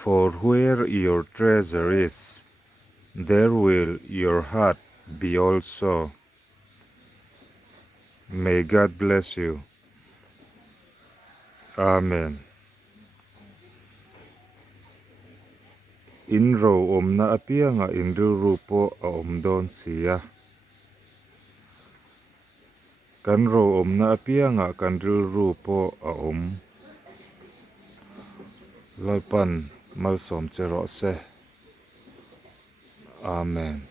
For where your treasure is, there will your heart be also. May God bless you. Amen. In ro om na apia nga in rupo a om don siya. Kan ro om na apia nga kan rupo a om. Lalpan mal som chero se. Amen.